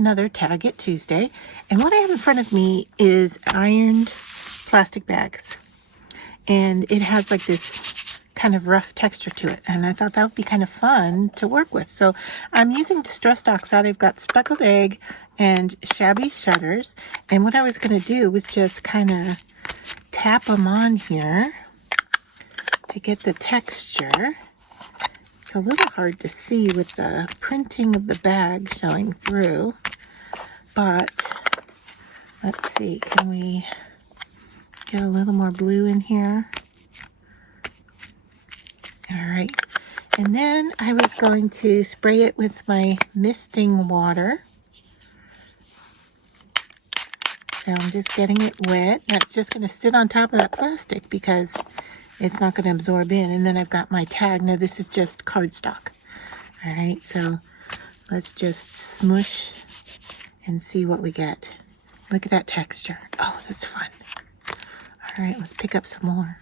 another Tag It Tuesday, and what I have in front of me is ironed plastic bags, and it has like this kind of rough texture to it, and I thought that would be kind of fun to work with. So I'm using distressed oxide. I've got speckled egg and shabby shutters, and what I was going to do was just kind of tap them on here to get the texture. It's a little hard to see with the printing of the bag showing through, but let's see, can we get a little more blue in here? All right, and then I was going to spray it with my misting water. So I'm just getting it wet. That's just going to sit on top of that plastic because it's not going to absorb in. And then I've got my tag. Now this is just cardstock. All right, so let's just smush and see what we get. Look at that texture. Oh, that's fun. All right, let's pick up some more.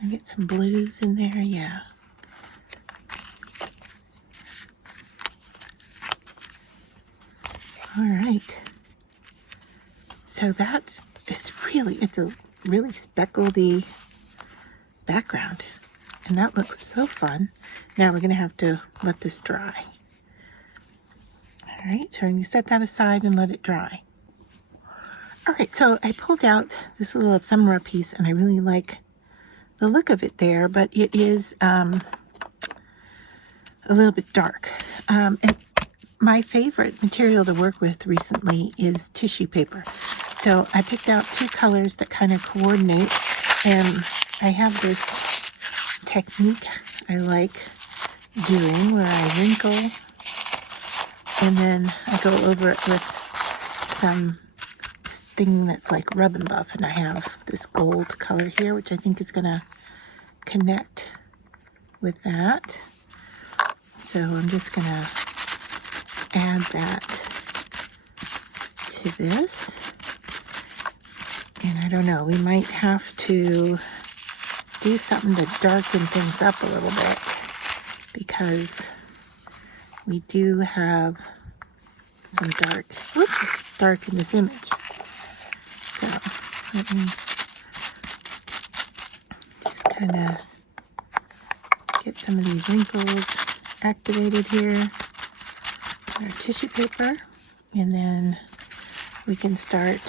Can I get some blues in there? Yeah. All right. So that's, it's a really speckledy background, and that looks so fun. Now we're going to have to let this dry. All right, so I'm going to set that aside and let it dry. All right, so I pulled out this little ephemera piece, and I really like the look of it there, but it is a little bit dark. And my favorite material to work with recently is tissue paper. So I picked out two colors that kind of coordinate, and I have this technique I like doing where I wrinkle and then I go over it with some thing that's like Rub and Buff, and I have this gold color here which I think is going to connect with that. So I'm just going to add that to this. And I don't know, we might have to do something to darken things up a little bit because we do have some dark in this image. So let me just kind of get some of these wrinkles activated here. Our tissue paper, and then we can start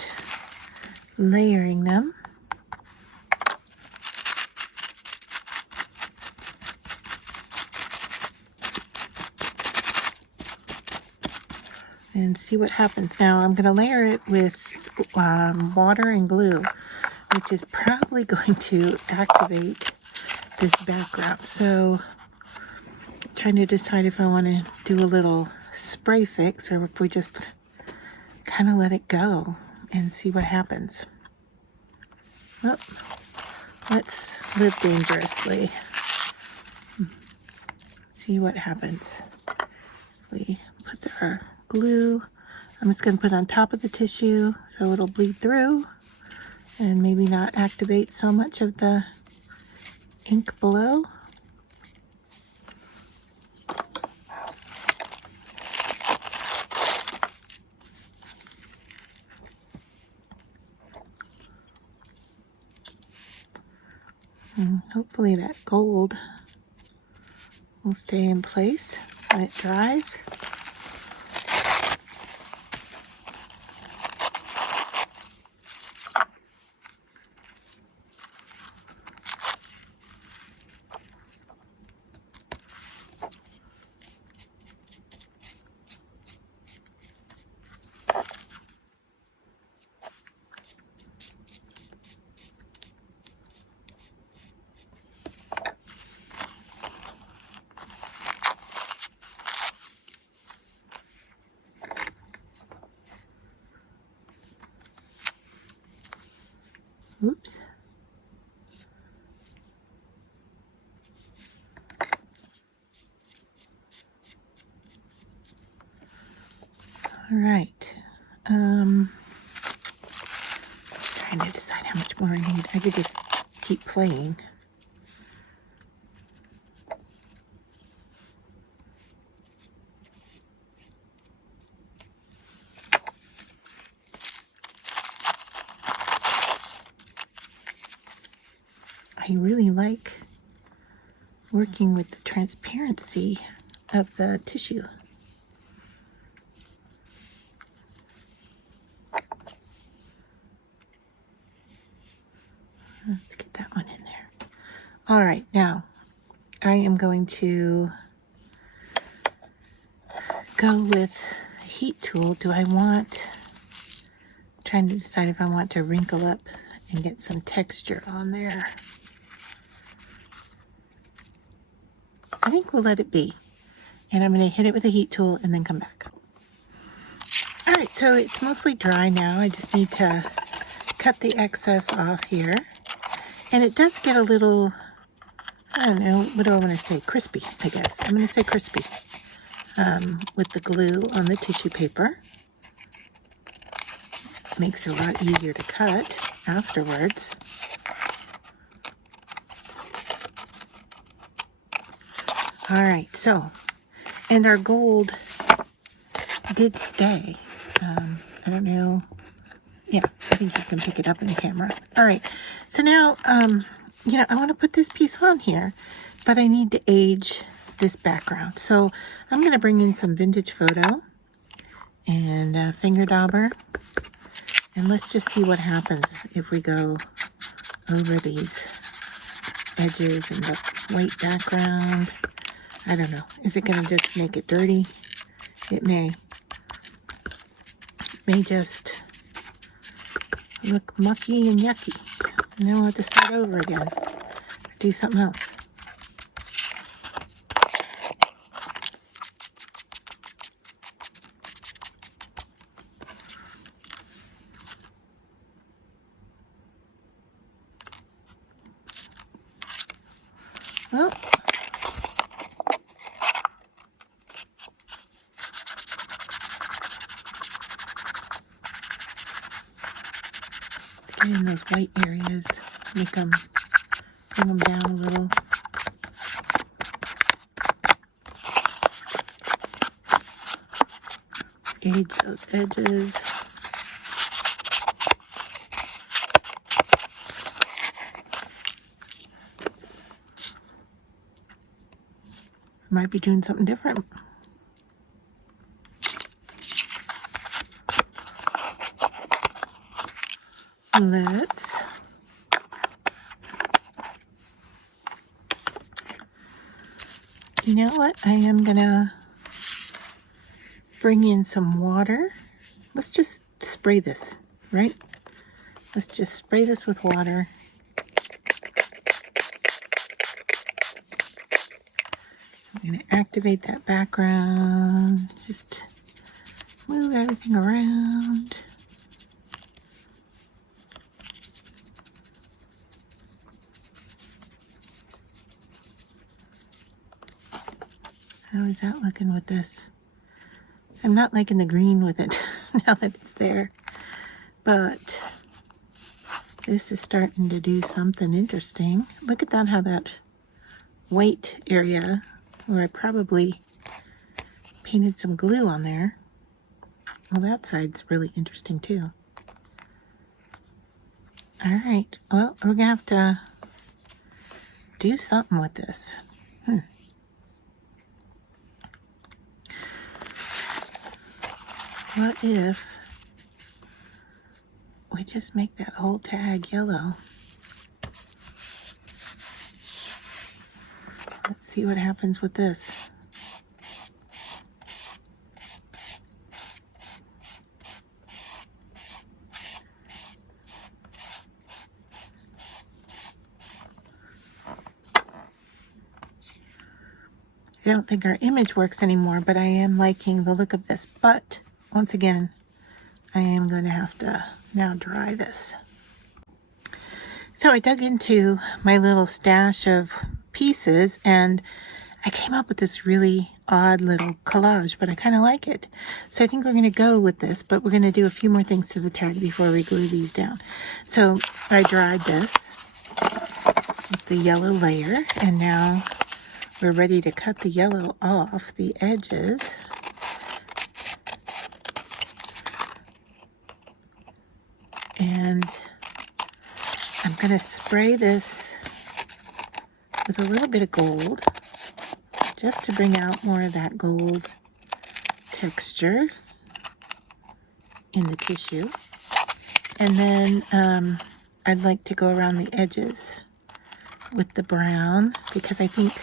layering them. And see what happens. Now I'm going to layer it with water and glue, which is probably going to activate this background. So I'm trying to decide if I want to do a little spray fix or if we just kind of let it go and see what happens. Well, let's live dangerously. See what happens. We put our glue. I'm just going to put it on top of the tissue so it'll bleed through and maybe not activate so much of the ink below. And hopefully that gold will stay in place when it dries. Oops. All right. Trying to decide how much more I need. I could just keep playing. I really like working with the transparency of the tissue. Let's get that one in there. All right, now I am going to go with a heat tool. Trying to decide if I want to wrinkle up and get some texture on there. I think we'll let it be. And I'm going to hit it with a heat tool and then come back. All right, so it's mostly dry now. I just need to cut the excess off here. And it does get a little, I don't know, what do I want to say? Crispy, I guess. I'm going to say crispy with the glue on the tissue paper. Makes it a lot easier to cut afterwards. All right, so, and our gold did stay. I don't know. Yeah, I think you can pick it up in the camera. All right, so now, you know, I want to put this piece on here, but I need to age this background. So I'm going to bring in some vintage photo and finger dauber. And let's just see what happens if we go over these edges and the white background. I don't know. Is it going to just make it dirty? It may. It may just look mucky and yucky. And then we'll have to start over again. Do something else. Well, get in those white areas, bring them down a little. Age those edges. Might be doing something different. Let's you know what? I am gonna bring in some water. Let's just spray this, right? Let's just spray this with water. I'm going to activate that background, just move everything around. How is that looking with this? I'm not liking the green with it now that it's there, but this is starting to do something interesting. Look at that, how that white area where I probably painted some glue on there. Well, that side's really interesting too. All right, well, we're gonna have to do something with this. What if we just make that whole tag yellow? Let's see what happens with this. I don't think our image works anymore, but I am liking the look of this. But once again, I am going to have to now dry this. So I dug into my little stash of pieces and I came up with this really odd little collage, but I kind of like it. So I think we're going to go with this, but we're going to do a few more things to the tag before we glue these down. So I dried this with the yellow layer, and now we're ready to cut the yellow off the edges. And I'm going to spray this with a little bit of gold, just to bring out more of that gold texture in the tissue. And then I'd like to go around the edges with the brown, because I think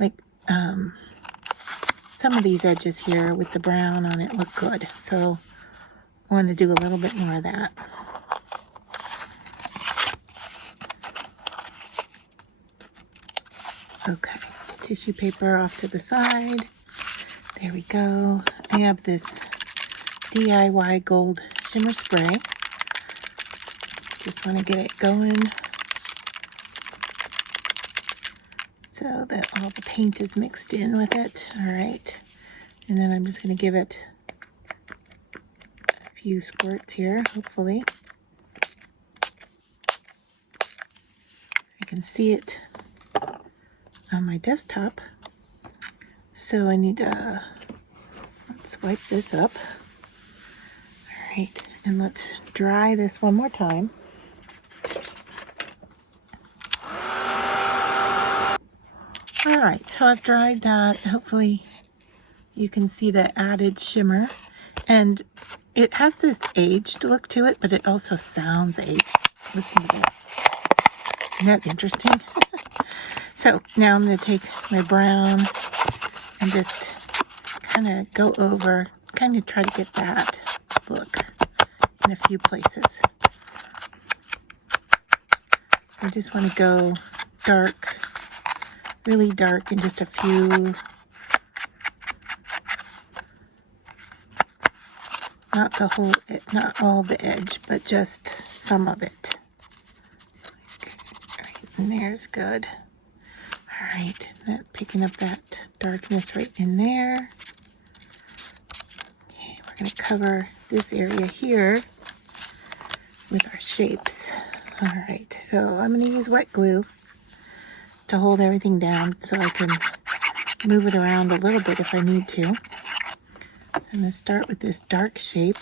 like some of these edges here with the brown on it look good. So I want to do a little bit more of that. Okay, tissue paper off to the side. There we go. I have this DIY gold shimmer spray. Just want to get it going so that all the paint is mixed in with it. All right, and then I'm just going to give it a few squirts here, hopefully. I can see it on my desktop, so I need to, let's wipe this up. All right, and let's dry this one more time. All right, so I've dried that. Hopefully you can see the added shimmer, and it has this aged look to it, but it also sounds aged. Listen to this. Isn't that interesting? So now I'm going to take my brown and just kind of go over, kind of try to get that look in a few places. I just want to go dark, really dark in just a few, not the whole, not all the edge, but just some of it. Right, and there's good. All right, picking up that darkness right in there. Okay, we're going to cover this area here with our shapes. All right, so I'm going to use wet glue to hold everything down so I can move it around a little bit if I need to. I'm going to start with this dark shape,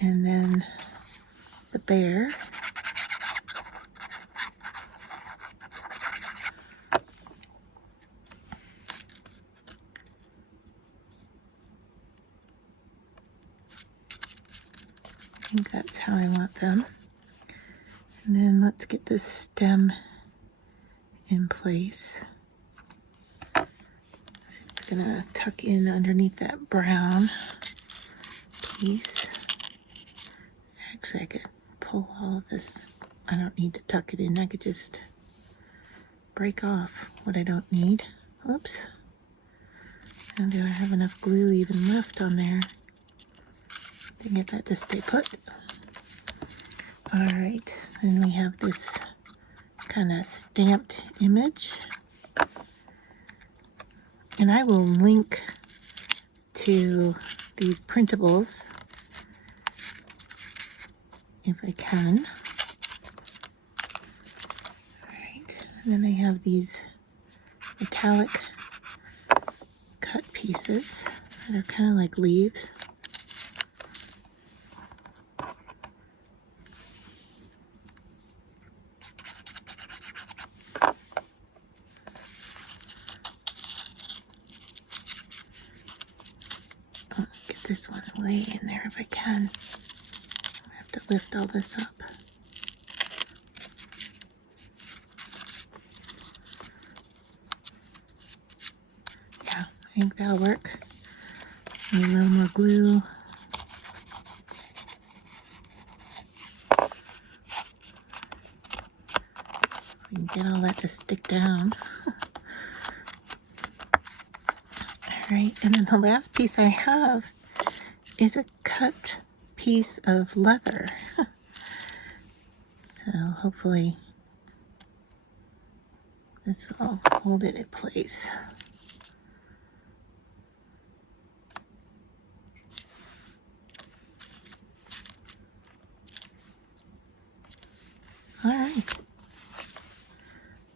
and then the bear. I think that's how I want them. And then let's get this stem in place. It's gonna tuck in underneath that brown piece. Actually, I could pull all of this. I don't need to tuck it in. I could just break off what I don't need. Oops. And do I have enough glue even left on there to get that to stay put? All right, then we have this kind of stamped image, and I will link to these printables if I can. All right, and then I have these metallic cut pieces that are kind of like leaves. This one way in there if I can. I have to lift all this up. Yeah, I think that'll work. Need a little more glue. We can get all that to stick down. Alright, and then the last piece I have is a cut piece of leather. So hopefully this will hold it in place. All right,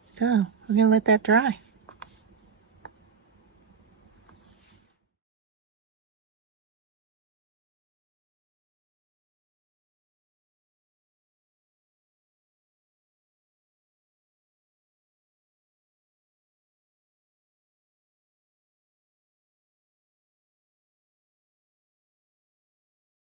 so we're gonna let that dry.